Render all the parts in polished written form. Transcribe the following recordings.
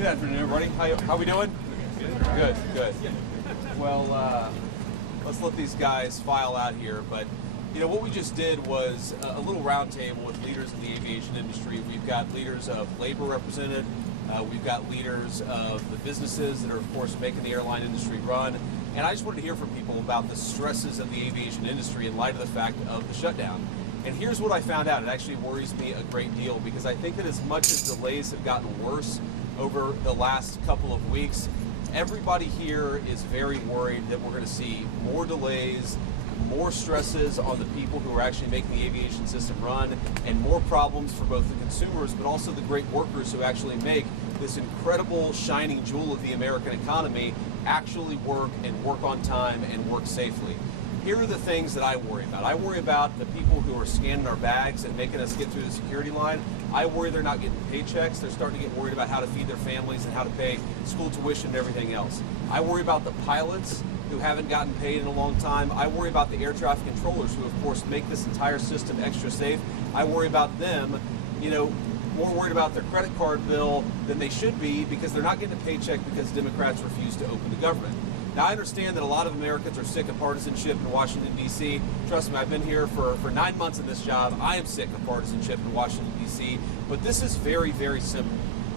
Good afternoon, everybody. How we doing? Good, good. Well, let's let these guys file out here. But you know what we just did was a little roundtable with leaders in the aviation industry. We've got leaders of labor represented. We've got leaders of the businesses that are, of course, making the airline industry run. And I just wanted to hear from people about the stresses of the aviation industry in light of the fact of the shutdown. And here's what I found out. It actually worries me a great deal because I think that as much as delays have gotten worse over the last couple of weeks, everybody here is very worried that we're going to see more delays, more stresses on the people who are actually making the aviation system run, and more problems for both the consumers but also the great workers who actually make this incredible shining jewel of the American economy actually work and work on time and work safely. Here are the things that I worry about. I worry about the people who are scanning our bags and making us get through the security line. I worry they're not getting paychecks. They're starting to get worried about how to feed their families and how to pay school tuition and everything else. I worry about the pilots who haven't gotten paid in a long time. I worry about the air traffic controllers who, of course, make this entire system extra safe. I worry about them, more worried about their credit card bill than they should be because they're not getting a paycheck because Democrats refuse to open the government. Now, I understand that a lot of Americans are sick of partisanship in Washington, D.C. Trust me, I've been here for 9 months in this job. I am sick of partisanship in Washington, D.C. But this is very, very simple.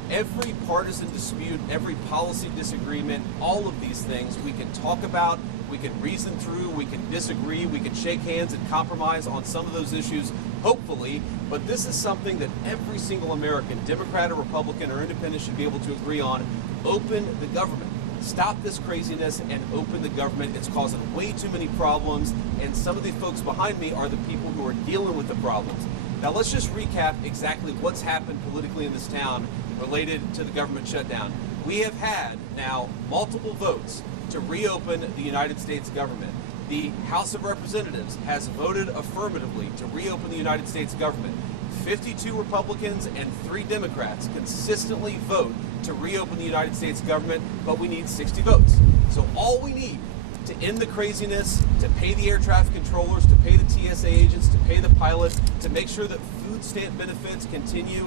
Every partisan dispute, every policy disagreement, all of these things we can talk about, we can reason through, we can disagree, we can shake hands and compromise on some of those issues, hopefully. But this is something that every single American, Democrat or Republican or Independent, should be able to agree on. Open the government. Stop this craziness and open the government. It's causing way too many problems, and some of the folks behind me are the people who are dealing with the problems. Now let's just recap exactly what's happened politically in this town related to the government shutdown. We have had now multiple votes to reopen the United States government. The House of Representatives has voted affirmatively to reopen the United States government. 52 Republicans and 3 Democrats consistently vote to reopen the United States government, but we need 60 votes. So all we need to end the craziness, to pay the air traffic controllers, to pay the TSA agents, to pay the pilots, to make sure that food stamp benefits continue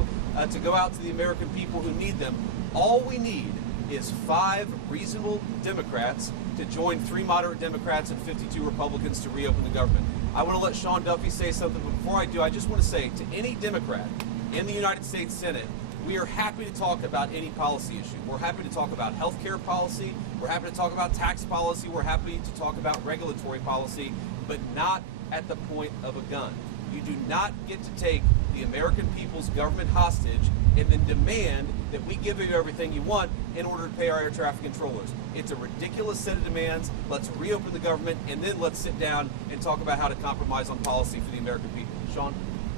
to go out to the American people who need them, all we need is 5 reasonable Democrats to join 3 moderate Democrats and 52 Republicans to reopen the government. I want to let Sean Duffy say something, but before I do, I just want to say to any Democrat in the United States Senate, we are happy to talk about any policy issue. We're happy to talk about health care policy. We're happy to talk about tax policy. We're happy to talk about regulatory policy, but not at the point of a gun. You do not get to take the American people's government hostage and then demand that we give you everything you want in order to pay our air traffic controllers. It's a ridiculous set of demands. Let's reopen the government, and then let's sit down and talk about how to compromise on policy for the American people. Sean?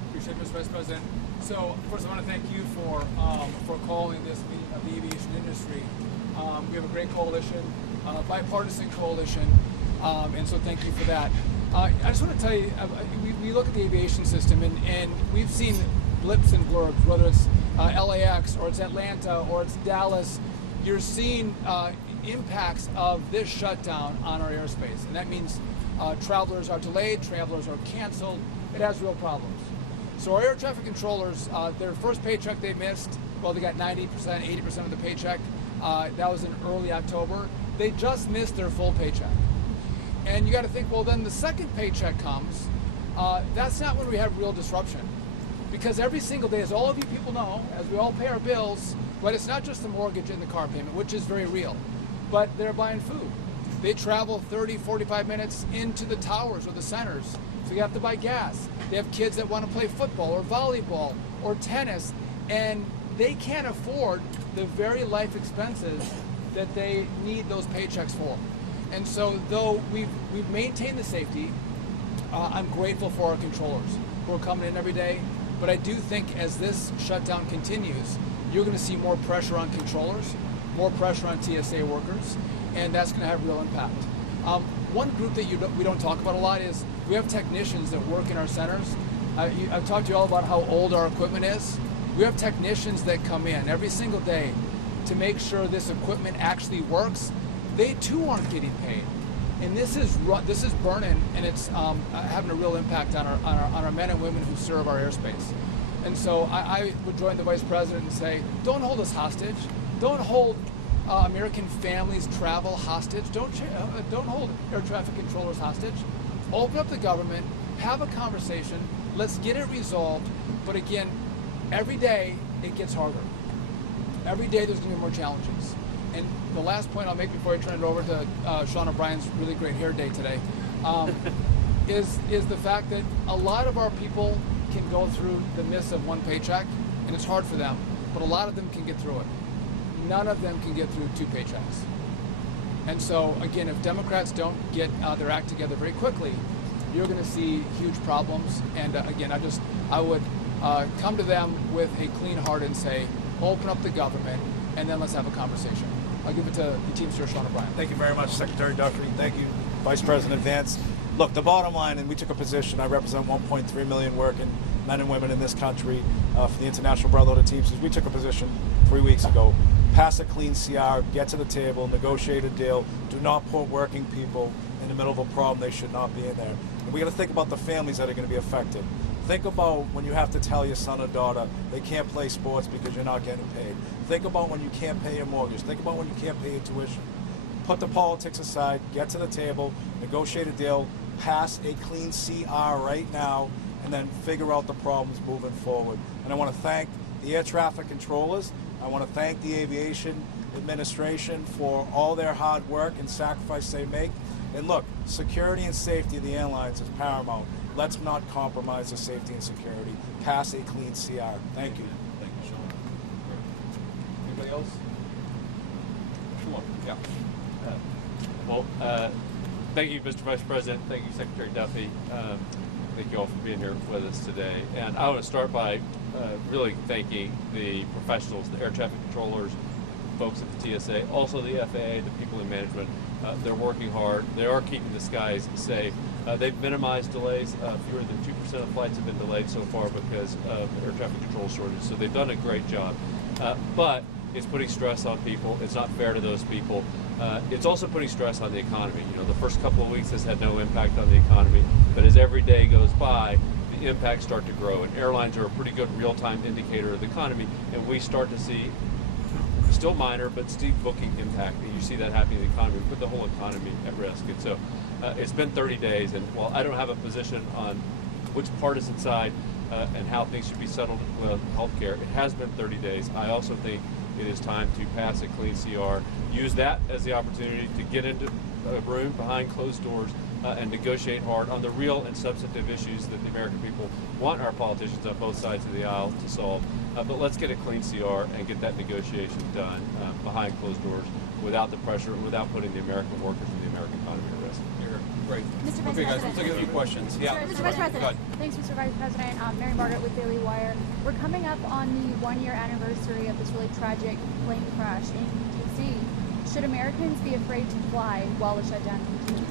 Appreciate it, Mr. Vice President. So, first, I want to thank you for calling this the aviation industry. We have a great coalition, bipartisan coalition, and so thank you for that. I just want to tell you, we look at the aviation system, and we've seen blips and blurbs, whether it's LAX or it's Atlanta or it's Dallas. You're seeing impacts of this shutdown on our airspace, and that means travelers are delayed, travelers are canceled. It has real problems. So our air traffic controllers, their first paycheck they missed, well, they got 90%, 80% of the paycheck. That was in early October. They just missed their full paycheck. And you got to think, well, then the second paycheck comes. That's not when we have real disruption. Because every single day, as all of you people know, as we all pay our bills, but it's not just the mortgage and the car payment, which is very real, but they're buying food. They travel 30, 45 minutes into the towers or the centers, so you have to buy gas. They have kids that want to play football or volleyball or tennis, and they can't afford the very life expenses that they need those paychecks for. And so though we've maintained the safety, I'm grateful for our controllers who are coming in every day. But I do think as this shutdown continues, you're going to see more pressure on controllers, more pressure on TSA workers, and that's going to have real impact. One group that we don't talk about a lot is we have technicians that work in our centers. I've talked to you all about how old our equipment is. We have technicians that come in every single day to make sure this equipment actually works. They too aren't getting paid. And this is burning, and it's having a real impact on our men and women who serve our airspace. And so I would join the Vice President and say, don't hold us hostage. Don't hold American families' travel hostage. Don't hold air traffic controllers hostage. Open up the government, have a conversation, let's get it resolved. But again, every day it gets harder. Every day there's going to be more challenges. And the last point I'll make before I turn it over to Sean O'Brien's really great hair day today is the fact that a lot of our people can go through the miss of one paycheck, and it's hard for them, but a lot of them can get through it. None of them can get through 2 paychecks. And so, again, if Democrats don't get their act together very quickly, you're going to see huge problems. And again, I would come to them with a clean heart and say, open up the government, and then let's have a conversation. I'll give it to the Teamster, Sean O'Brien. Thank you very much, Secretary Duffy. Thank you, Vice President Vance. Look, the bottom line, and we took a position, I represent 1.3 million working men and women in this country for the International Brotherhood of Teamsters. We took a position 3 weeks ago. Pass a clean CR, get to the table, negotiate a deal. Do not put working people in the middle of a problem they should not be in there. And we got to think about the families that are going to be affected. Think about when you have to tell your son or daughter they can't play sports because you're not getting paid. Think about when you can't pay your mortgage. Think about when you can't pay your tuition. Put the politics aside, get to the table, negotiate a deal, pass a clean CR right now, and then figure out the problems moving forward. And I want to thank the air traffic controllers. I want to thank the Aviation Administration for all their hard work and sacrifice they make. And look, security and safety of the airlines is paramount. Let's not compromise the safety and security. Pass a clean CR. Thank you. Thank you, Sean. Anybody else? Come on. Yeah. Thank you, Mr. Vice President. Thank you, Secretary Duffy. Thank you all for being here with us today. And I want to start by really thanking the professionals, the air traffic controllers, folks at the TSA, also the FAA, the people in management. They're working hard. They are keeping the skies safe. They've minimized delays. Fewer than 2% of flights have been delayed so far because of air traffic control shortages. So they've done a great job. But it's putting stress on people. It's not fair to those people. It's also putting stress on the economy. You know, the first couple of weeks this had no impact on the economy, but as every day goes by, the impacts start to grow. And airlines are a pretty good real-time indicator of the economy, and we start to see, still minor, but steep booking impact. And you see that happening in the economy. We put the whole economy at risk. And so it's been 30 days, and while I don't have a position on which partisan side and how things should be settled with healthcare, it has been 30 days. I also think it is time to pass a clean CR. Use that as the opportunity to get into a room behind closed doors and negotiate hard on the real and substantive issues that the American people want our politicians on both sides of the aisle to solve. But let's get a clean CR and get that negotiation done behind closed doors without the pressure, without putting the American workers and the American economy at risk. Great. Mr. Vice Okay, guys, President. we'll take a few questions. Yeah. Mr. Vice President. Thanks, Mr. Vice President. Mary Margaret with Daily Wire. We're coming up on the 1-year anniversary of this really tragic plane crash in D.C. Should Americans be afraid to fly while the shutdown continues?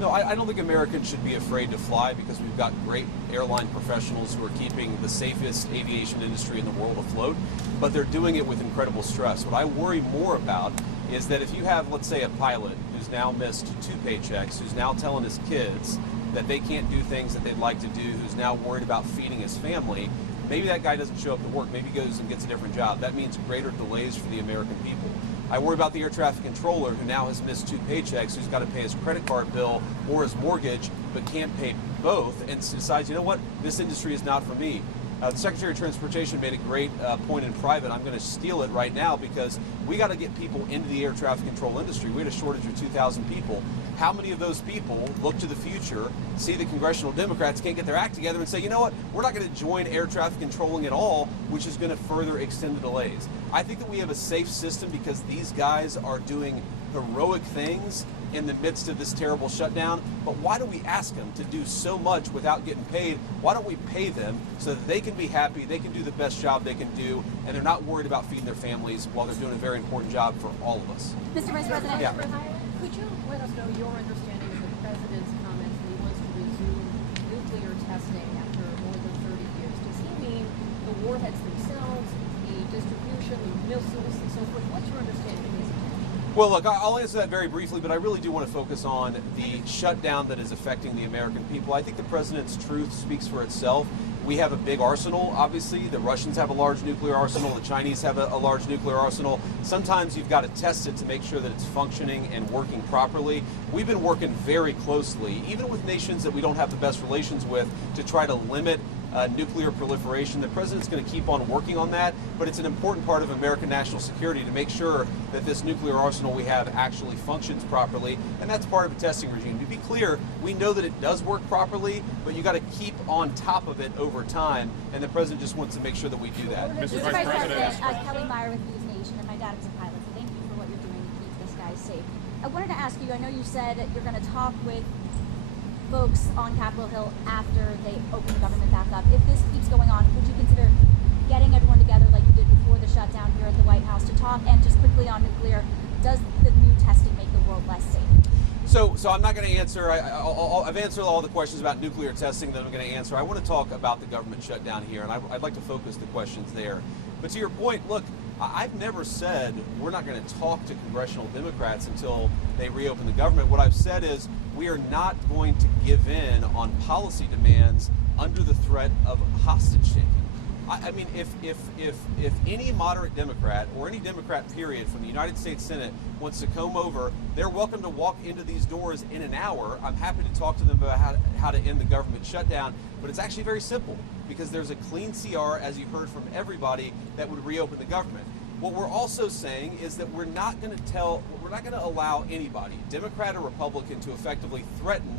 No, I don't think Americans should be afraid to fly because we've got great airline professionals who are keeping the safest aviation industry in the world afloat, but they're doing it with incredible stress. What I worry more about is that if you have, let's say, a pilot who's now missed 2 paychecks, who's now telling his kids that they can't do things that they'd like to do, who's now worried about feeding his family, maybe that guy doesn't show up to work, maybe he goes and gets a different job. That means greater delays for the American people. I worry about the air traffic controller who now has missed 2 paychecks, who's got to pay his credit card bill or his mortgage, but can't pay both, and decides, you know what, this industry is not for me. The Secretary of Transportation made a great point in private. I'm going to steal it right now because we got to get people into the air traffic control industry. We had a shortage of 2,000 people. How many of those people look to the future, see the congressional Democrats can't get their act together and say, you know what, we're not going to join air traffic controlling at all, which is going to further extend the delays. I think that we have a safe system because these guys are doing heroic things in the midst of this terrible shutdown, but why do we ask them to do so much without getting paid? Why don't we pay them so that they can be happy, they can do the best job they can do, and they're not worried about feeding their families while they're doing a very important job for all of us? Mr. Vice President. Yeah. Could you let us know your understanding of the President's comments that he wants to resume nuclear testing after more than 30 years? Does he mean the warheads themselves, the distribution, the missiles, and so forth? What's your understanding of his intention? Well, look, I'll answer that very briefly, but I really do want to focus on the shutdown that is affecting the American people. I think the President's truth speaks for itself. We have a big arsenal, obviously. The Russians have a large nuclear arsenal. The Chinese have a large nuclear arsenal. Sometimes you've got to test it to make sure that it's functioning and working properly. We've been working very closely, even with nations that we don't have the best relations with, to try to limit nuclear proliferation. The president's going to keep on working on that, but it's an important part of American national security to make sure that this nuclear arsenal we have actually functions properly, and that's part of a testing regime. To be clear, we know that it does work properly, but you got to keep on top of it over time, and the president just wants to make sure that we do that. Mr. Vice President, Kelly Meyer with News Nation, and my dad is a pilot, so thank you for what you're doing to keep this guy safe. I wanted to ask you, I know you said you're going to talk with folks on Capitol Hill after they open the government back up. If this keeps going on, would you consider getting everyone together like you did before the shutdown here at the White House to talk? And just quickly on nuclear, does the new testing make the world less safe? So I'm not going to answer. I've answered all the questions about nuclear testing that I'm going to answer. I want to talk about the government shutdown here, and I'd like to focus the questions there. But to your point, look, I've never said we're not going to talk to congressional Democrats until they reopen the government. What I've said is we are not going to give in on policy demands under the threat of hostage taking. I mean, if any moderate Democrat or any Democrat period from the United States Senate wants to come over, they're welcome to walk into these doors in an hour. I'm happy to talk to them about how to end the government shutdown, but it's actually very simple because there's a clean CR, as you heard from everybody, that would reopen the government. What we're also saying is that we're not going to allow anybody, Democrat or Republican, to effectively threaten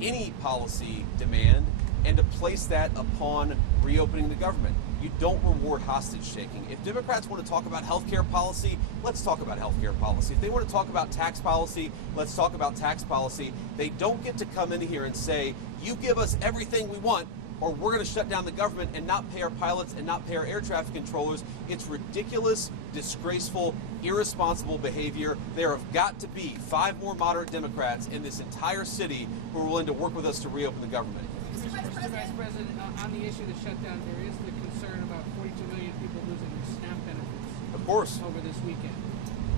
any policy demand and to place that upon reopening the government. You don't reward hostage taking. If Democrats want to talk about healthcare policy, let's talk about healthcare policy. If they want to talk about tax policy, let's talk about tax policy. They don't get to come in here and say, you give us everything we want, or we're going to shut down the government and not pay our pilots and not pay our air traffic controllers. It's ridiculous, disgraceful, irresponsible behavior. There have got to be 5 more moderate Democrats in this entire city who are willing to work with us to reopen the government. Mr. Vice President, on the issue of the shutdown, there is the concern about 42 million people losing their SNAP benefits. Of course. Over this weekend.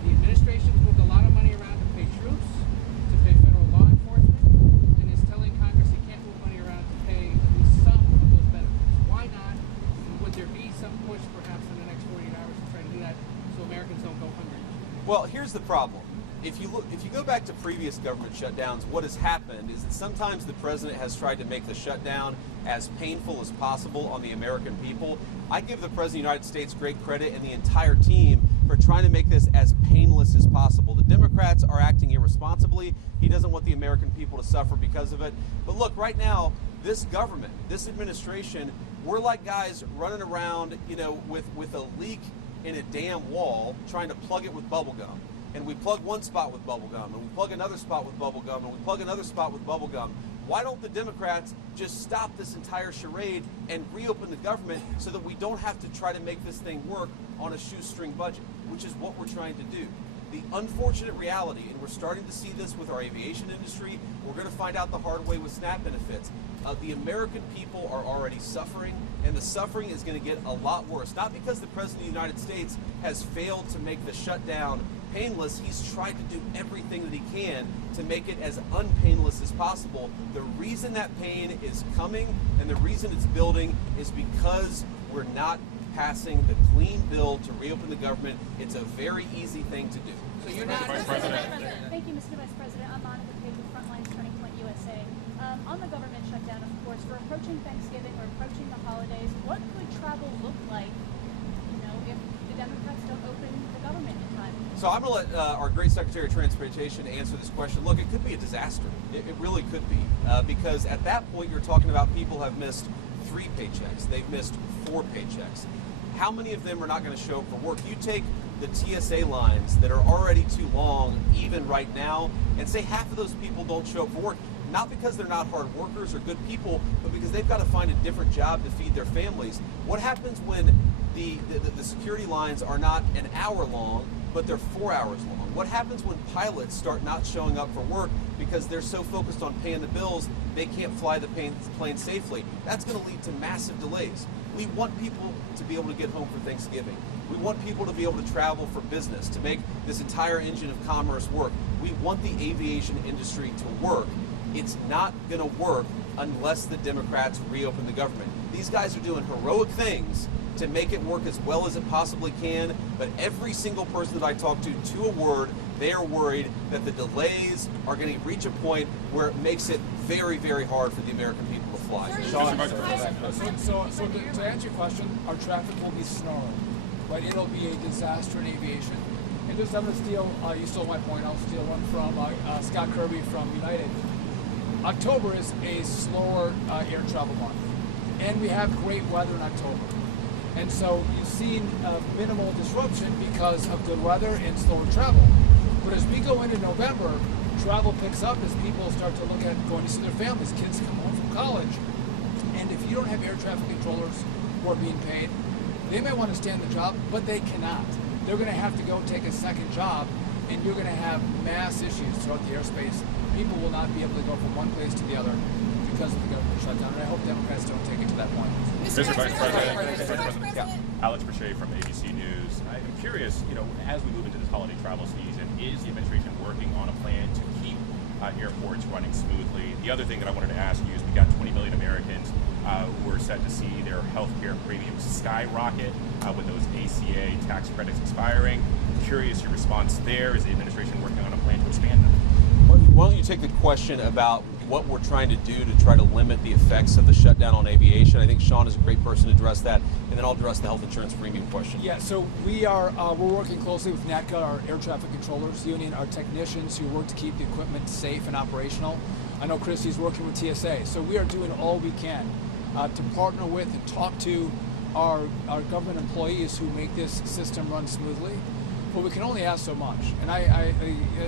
The administration's moved a lot of money around to pay troops, to pay federal law enforcement, and is telling Congress it can't move money around to pay at least some of those benefits. Why not? And would there be some push perhaps in the next 48 hours to try to do that so Americans don't go hungry? Well, here's the problem. If you go back to previous government shutdowns, what has happened is that sometimes the president has tried to make the shutdown as painful as possible on the American people. I give the president of the United States great credit and the entire team for trying to make this as painless as possible. The Democrats are acting irresponsibly. He doesn't want the American people to suffer because of it. But look, right now, this government, this administration, we're like guys running around, with a leak in a damn wall, trying to plug it with bubble gum. And we plug one spot with bubble gum, and we plug another spot with bubble gum, and we plug another spot with bubble gum. Why don't the Democrats just stop this entire charade and reopen the government so that we don't have to try to make this thing work on a shoestring budget, which is what we're trying to do. The unfortunate reality, and we're starting to see this with our aviation industry, we're going to find out the hard way with SNAP benefits. The American people are already suffering, and the suffering is going to get a lot worse. Not because the President of the United States has failed to make the shutdown painless. He's tried to do everything that he can to make it as unpainless as possible. The reason that pain is coming and the reason it's building is because we're not passing the clean bill to reopen the government. It's a very easy thing to do. So you're not... Thank you, Mr. Vice President. I'm Monica Page with Frontlines Turning Point USA. On the government shutdown, of course, we're approaching Thanksgiving, we're approaching the holidays. What could travel look like, if the Democrats don't open the government in time? So I'm going to let our great Secretary of Transportation answer this question. Look, it could be a disaster. It really could be. Because at that point, you're talking about people have missed 3 paychecks. They've missed 4 paychecks. How many of them are not going to show up for work? You take the TSA lines that are already too long, even right now, and say half of those people don't show up for work. Not because they're not hard workers or good people, but because they've got to find a different job to feed their families. What happens when the security lines are not an hour long, but they're 4 hours long? What happens when pilots start not showing up for work because they're so focused on paying the bills, they can't fly the plane safely? That's going to lead to massive delays. We want people to be able to get home for Thanksgiving. We want people to be able to travel for business, to make this entire engine of commerce work. We want the aviation industry to work. It's not going to work unless the Democrats reopen the government. These guys are doing heroic things to make it work as well as it possibly can, but every single person that I talk to a word, they are worried that the delays are going to reach a point where it makes it very, very hard for the American people to fly. So to answer your question, our traffic will be snarled, right? It'll be a disaster in aviation. And just I'm going to steal, you stole my point, I'll steal one from Scott Kirby from United. October is a slower air travel month, and we have great weather in October. And so you've seen minimal disruption because of good weather and slower travel. But as we go into November, travel picks up as people start to look at going to see their families. Kids come home from college. And if you don't have air traffic controllers who are being paid, they may want to stay on the job, but they cannot. They're going to have to go take a second job, and you're going to have mass issues throughout the airspace. People will not be able to go from one place to the other because of the government shutdown. And I hope Democrats don't take it to that point. Mr. Vice President, Alex Brachet from ABC News. I'm curious, as we move into this holiday travel season, is the administration working on a plan to keep airports running smoothly? The other thing that I wanted to ask you is we got 20 million Americans who are set to see their health care premiums skyrocket with those ACA tax credits expiring. Curious your response there. Is the administration working on a plan to expand them? Why don't you take the question about what we're trying to do to try to limit the effects of the shutdown on aviation? I think Sean is a great person to address that, and then I'll address the health insurance premium question. Yeah, so we're working closely with NATCA, our air traffic controllers union, our technicians who work to keep the equipment safe and operational. I know Christy's working with TSA, so we are doing all we can to partner with and talk to our government employees who make this system run smoothly. But we can only ask so much. And I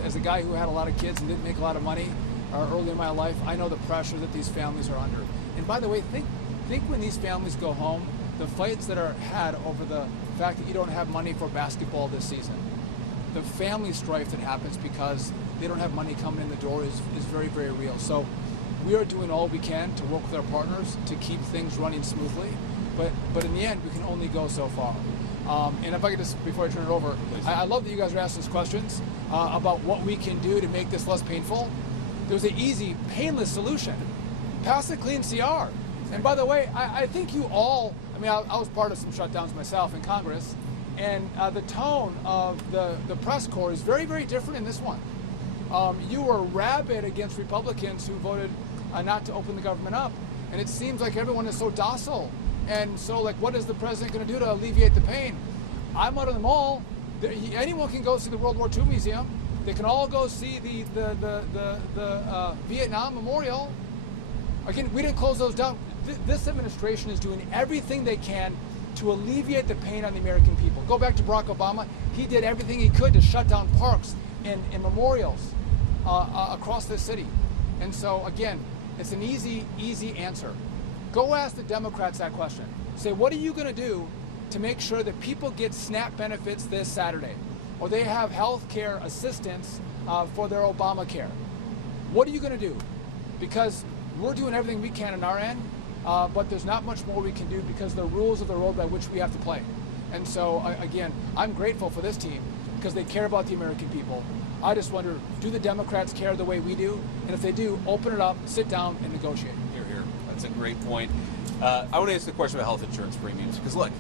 as a guy who had a lot of kids and didn't make a lot of money early in my life, I know the pressure that these families are under. And by the way, think when these families go home, the fights that are had over the fact that you don't have money for basketball this season, the family strife that happens because they don't have money coming in the door is very, very real. So we are doing all we can to work with our partners to keep things running smoothly. But in the end, we can only go so far. And if I could just, before I turn it over, I love that you guys are asking us questions about what we can do to make this less painful. There's an easy, painless solution. Pass a clean CR. And by the way, I think you all, I was part of some shutdowns myself in Congress, and the tone of the press corps is very, very different in this one. You were rabid against Republicans who voted not to open the government up, and it seems like everyone is so docile. And so, what is the president going to do to alleviate the pain? I'm out of them all. Anyone can go see the World War II Museum. They can all go see the Vietnam Memorial. Again, we didn't close those down. This administration is doing everything they can to alleviate the pain on the American people. Go back to Barack Obama. He did everything he could to shut down parks and memorials across this city. And so, again, it's an easy answer. Go ask the Democrats that question. Say, what are you going to do to make sure that people get SNAP benefits this Saturday? Or they have health care assistance for their Obamacare? What are you going to do? Because we're doing everything we can on our end, but there's not much more we can do because the rules of the road by which we have to play. And so, again, I'm grateful for this team because they care about the American people. I just wonder, do the Democrats care the way we do? And if they do, open it up, sit down, and negotiate. Here. That's a great point. I want to ask the question about health insurance premiums because, look,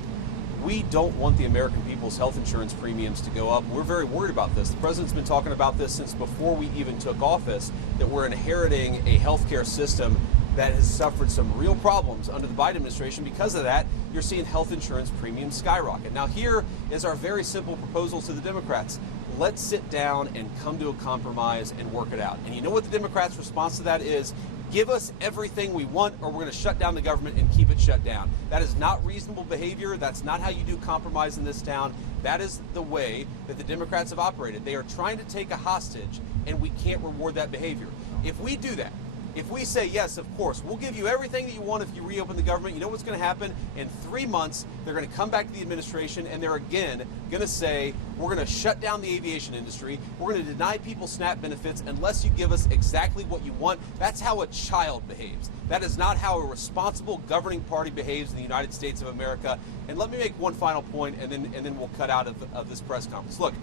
we don't want the American people's health insurance premiums to go up. We're very worried about this. The president's been talking about this since before we even took office, that we're inheriting a healthcare system that has suffered some real problems under the Biden administration. Because of that, you're seeing health insurance premiums skyrocket. Now, here is our very simple proposal to the Democrats. Let's sit down and come to a compromise and work it out. And you know what the Democrats' response to that is? Give us everything we want or we're going to shut down the government and keep it shut down. That is not reasonable behavior. That's not how you do compromise in this town. That is the way that the Democrats have operated. They are trying to take a hostage, and we can't reward that behavior. If we do that, if we say, yes, of course, we'll give you everything that you want if you reopen the government, you know what's going to happen? In 3 months, they're going to come back to the administration, and they're again going to say, we're going to shut down the aviation industry. We're going to deny people SNAP benefits unless you give us exactly what you want. That's how a child behaves. That is not how a responsible governing party behaves in the United States of America. And let me make one final point, and then we'll cut out of this press conference. Look,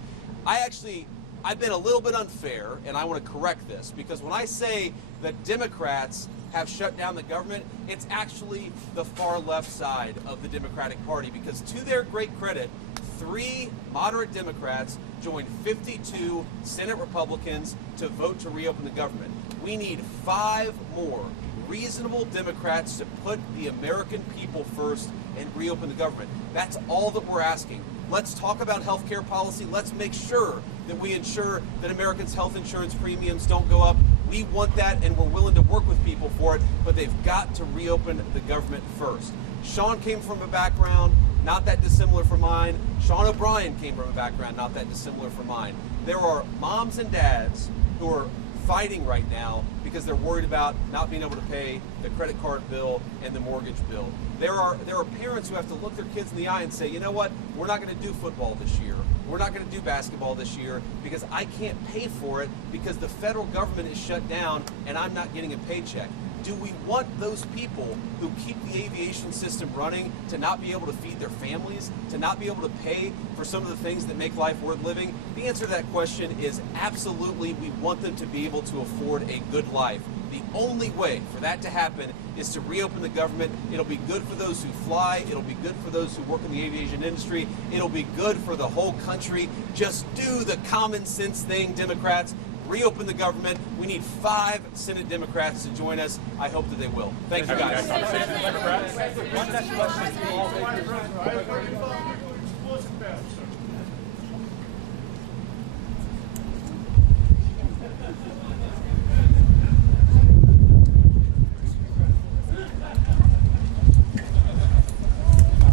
I actually I've been a little bit unfair, and I want to correct this, because when I say that Democrats have shut down the government, it's actually the far left side of the Democratic Party, because to their great credit, 3 moderate Democrats joined 52 Senate Republicans to vote to reopen the government. We need 5 more reasonable Democrats to put the American people first and reopen the government. That's all that we're asking. Let's talk about health care policy. Let's make sure that we ensure that Americans' health insurance premiums don't go up. We want that, and we're willing to work with people for it, but they've got to reopen the government first. Sean came from a background not that dissimilar from mine. Sean O'Brien came from a background not that dissimilar from mine. There are moms and dads who are fighting right now because they're worried about not being able to pay the credit card bill and the mortgage bill. There are parents who have to look their kids in the eye and say, you know what, we're not going to do football this year. We're not going to do basketball this year because I can't pay for it because the federal government is shut down and I'm not getting a paycheck. Do we want those people who keep the aviation system running to not be able to feed their families, to not be able to pay for some of the things that make life worth living? The answer to that question is absolutely. We want them to be able to afford a good life. The only way for that to happen is to reopen the government. It'll be good for those who fly. It'll be good for those who work in the aviation industry. It'll be good for the whole country. Just do the common sense thing, Democrats. Reopen the government. We need 5 Senate Democrats to join us. I hope that they will. Thank you, guys. One next question.